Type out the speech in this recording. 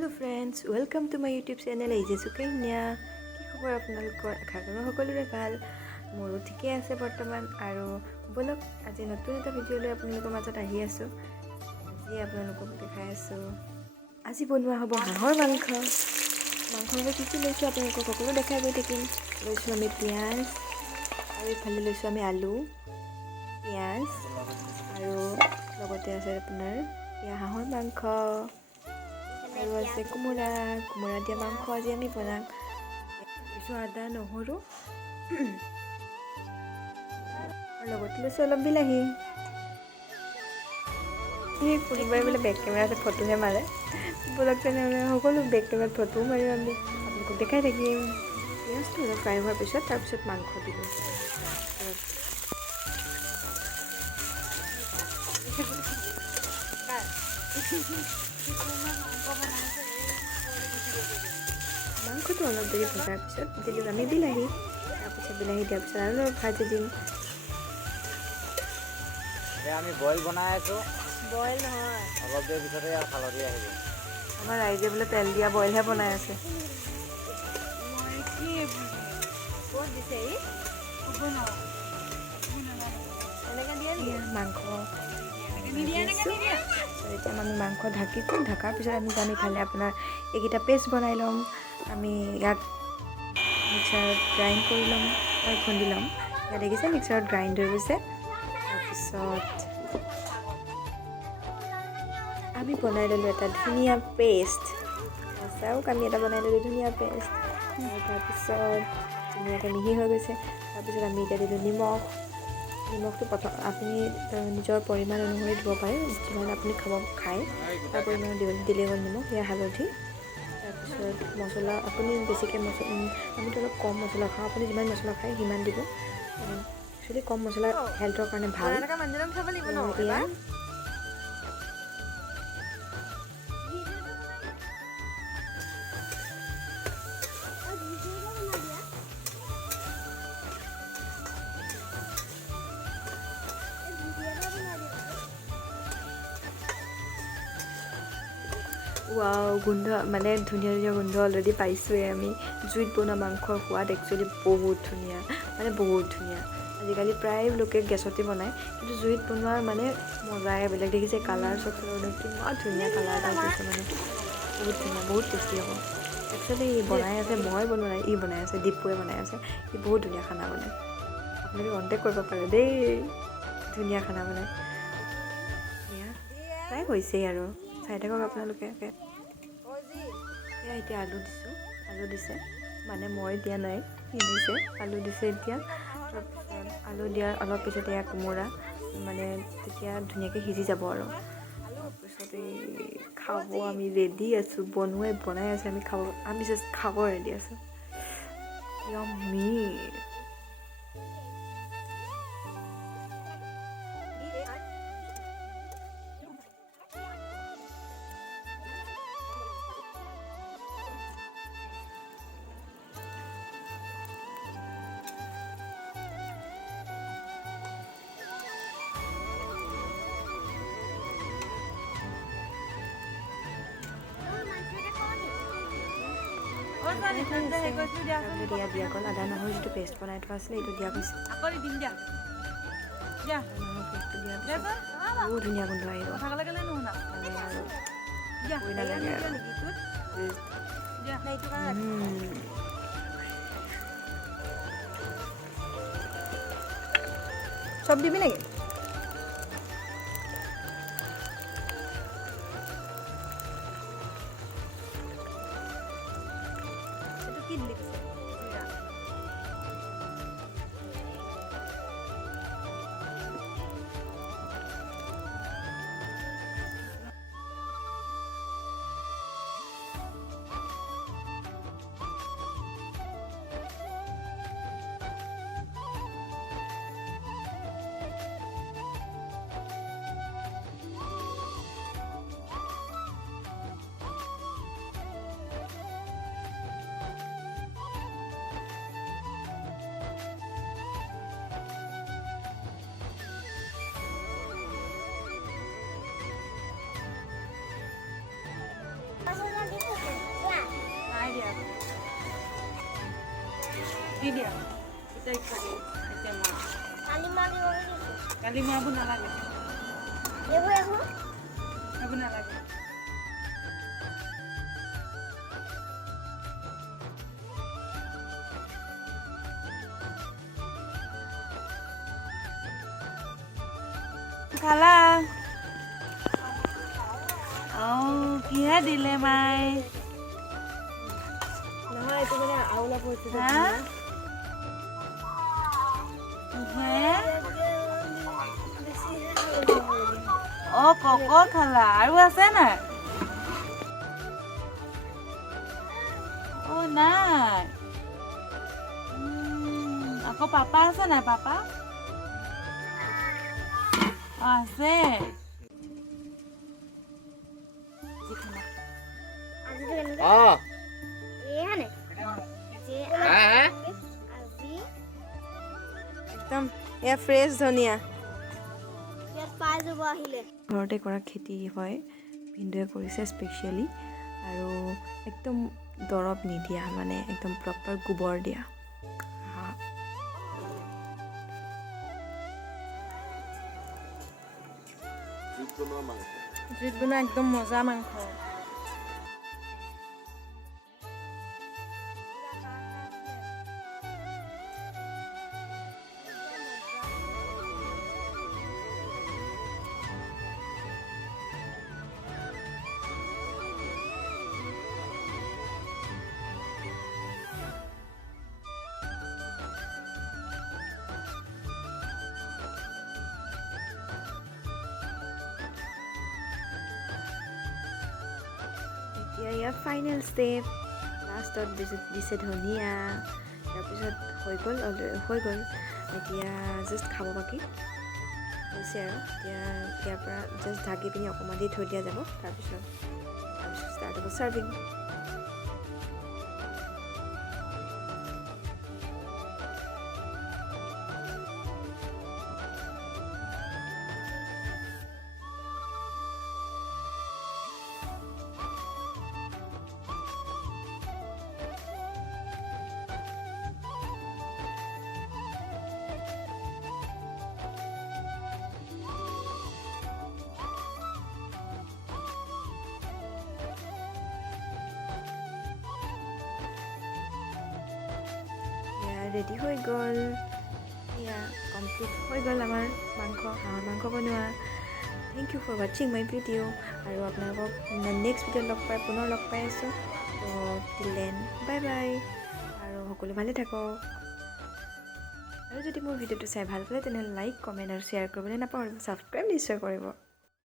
Hello friends, welcome to my YouTube channel Kenya. কি খবৰ আপোনালোকৰ? আশা কৰোঁ সকলোৰে ভাল। মোৰো ঠিকে আছে বৰ্তমান আৰু বলক আজি নতুন এটা ভিডিঅ' লৈ আপোনালোকৰ মাজত আহি আছোঁ। আজি আপোনালোকক দেখাই আছোঁ। আজি বনোৱা হ'ব হাঁহৰ মাংস। মাংসৰ কি কি লৈছোঁ আপোনালোকক সকলো দেখাই গৈ থাকিম। লৈছোঁ আমি পিঁয়াজ আৰু ইফালে লৈছোঁ আমি আলু, পিঁয়াজ আৰু লগতে আছে আপোনাৰ হাঁহৰ মাংস। আৰু আছে kumura দিয়া মাংস আজি আমি বনাম। লৈছোঁ আদা নহৰু আৰু লগতে লৈছোঁ অলপ বিলাহী। সেই কোনোবাই বোলে বেক কেমেৰাতে ফটোহে মাৰে, বলক তেনেহ'লে সকলো বেক কেমেৰাত ফটোও মাৰিম আমি, আপোনালোকক দেখাই থাকিম। পিঁয়াজটো অলপ ফ্ৰাই হোৱাৰ পিছত তাৰপিছত মাংস দিব। মাংসটো অলপ দেৰি ভজাৰ পিছত দিলোঁ আমি বিলাহী, তাৰপিছত বিলাহী দিয়াৰ পিছত আৰু অলপ ভাজি দিম। আমি বইল বনাই আছোঁ। বইল নহয়, অলপ দেৰি পিছতে ইয়াৰ হালধি আহিব। আমাৰ ৰাইজে বোলে তেল দিয়া বইলহে বনাই আছে। মাংস এতিয়া আমি মাংস ঢাকিছোঁ, ঢাকাৰ পিছত আমি যাম ইফালে আপোনাৰ এইকেইটা পেষ্ট বনাই ল'ম। আমি ইয়াক মিক্সাৰত গ্ৰাইণ্ড কৰি ল'ম আৰু খুন্দি ল'ম। ইয়াত দেখিছে মিক্সাৰত গ্ৰাইণ্ড হৈ গৈছে। তাৰপিছত আমি বনাই ল'লোঁ এটা ধুনীয়া পেষ্ট। চাওক আমি এটা বনাই ল'লোঁ ধুনীয়া পেষ্ট। তাৰপিছত ধুনীয়াকৈ মিহি হৈ গৈছে। তাৰপিছত আমি এতিয়া দিলোঁ নিমখ। নিমখটো প্ৰথম আপুনি নিজৰ পৰিমাণ অনুসৰি দিব পাৰে, যিমান আপুনি খায় তাৰ পৰিমাণত দিলেই হ'ল নিমখ। সেয়া হালধি, তাৰপিছত মছলা আপুনি বেছিকৈ আমিতো অলপ কম মছলা খাওঁ, আপুনি যিমান মছলা খায় সিমান দিব। একচুৱেলি কম মছলা হেল্থৰ কাৰণে ভাল। ৱাও, গোন্ধ মানে ধুনীয়া ধুনীয়া গোন্ধ অলৰেডি পাইছোঁৱেই আমি। জুইত বনোৱা মাংসৰ সোৱাদ একচুৱেলি বহুত ধুনীয়া, মানে বহুত ধুনীয়া। আজিকালি প্ৰায় লোকে গেছতে বনায়, কিন্তু জুইত বনোৱাৰ মানে মজাই বেলেগ। দেখিছে কালাৰ চকচৰ কিমান ধুনীয়া কালাৰ এটা হৈছে, মানে বহুত ধুনীয়া, বহুত টেষ্টি হ'ব। একচুৱেলি বনাই আছে, মই বনোৱা নাই, ই বনাই আছে, দীপুৱে বনাই আছে। ই বহুত ধুনীয়া খানা বনায়, আপোনালোকে কণ্টেক্ট কৰিব পাৰে দেই। ধুনীয়া খানা বনায়। এয়া প্ৰায় হৈছেই আৰু চাই থাকক আপোনালোকে। এয়া এতিয়া আলু দিছোঁ, আলু দিছে মানে মই দিয়া নাই, সি দিছে। আলু দিছে এতিয়া। তাৰপিছত আলু দিয়াৰ অলপ পিছত এয়া কোমোৰা, মানে তেতিয়া ধুনীয়াকৈ সিজি যাব আৰু। তাৰপিছত এই খাব আমি ৰেডি আছোঁ, বনাই আছে, আমি জাষ্ট খাব ৰেডি আছোঁ। য়াম্মি। দিয়া গ'ল আদা নহৰু যিটো পেষ্ট বনাই থোৱা আছিলে এইটো দিয়া গৈছে। বহুত ধুনীয়া গোন্ধ আহিব, চব দিবি নেকি? কি দিলি পিছে? মাৰি দিয়া দি দিয়া এতিয়া এতিয়া কালি মাৰব নালাগে এইবোৰ নালাগে খালা কিহে দিলে মাই নহয় এইটো মানে আউলা পৰিছে হা কক খালা আৰু আছে নাই নাই আকৌ পাপা আছে নাই পাপা আছে একদম এয়া ফ্ৰেছ ধনিয়া ঘৰতে কৰা খেতি হয় ভিনদেউৱে কৰিছে স্পেচিয়েলি আৰু একদম দৰৱ নিদিয়া মানে একদম প্ৰপাৰ গোবৰ দিয়া জুইত বনোৱা একদম মজা মাংস এতিয়া ইয়াৰ ফাইনেল ষ্টেপ লাষ্টত দিছে ধনিয়া তাৰপিছত হৈ গ'ল এতিয়া জাষ্ট খাব বাকী হৈছে আৰু এতিয়া ইয়াৰ পৰা জাষ্ট ঢাকি পিনি অকণমান দি থৈ দিয়া যাব তাৰপিছত ষ্টাৰ্ট হ'ব চাৰ্ভিং ৰেডি হৈ গ'ল এয়া কমপ্লিট হৈ গ'ল আমাৰ হাঁহৰ মাংস বনোৱা থেংক ইউ ফৰ ৱাচিং মাই ভিডিঅ' আৰু আপোনালোকক নেক্সট ভিডিঅ'ত পুনৰ লগ পাই আছোঁ তো টিল দেন বাই বাই আৰু সকলো ভালে থাকক আৰু যদি মোৰ ভিডিঅ'টো চাই ভাল পালে তেনেহ'লে লাইক কমেণ্ট আৰু শ্বেয়াৰ কৰিবলৈ নাপাহৰিব ছাবস্ক্ৰাইব নিশ্চয় কৰিব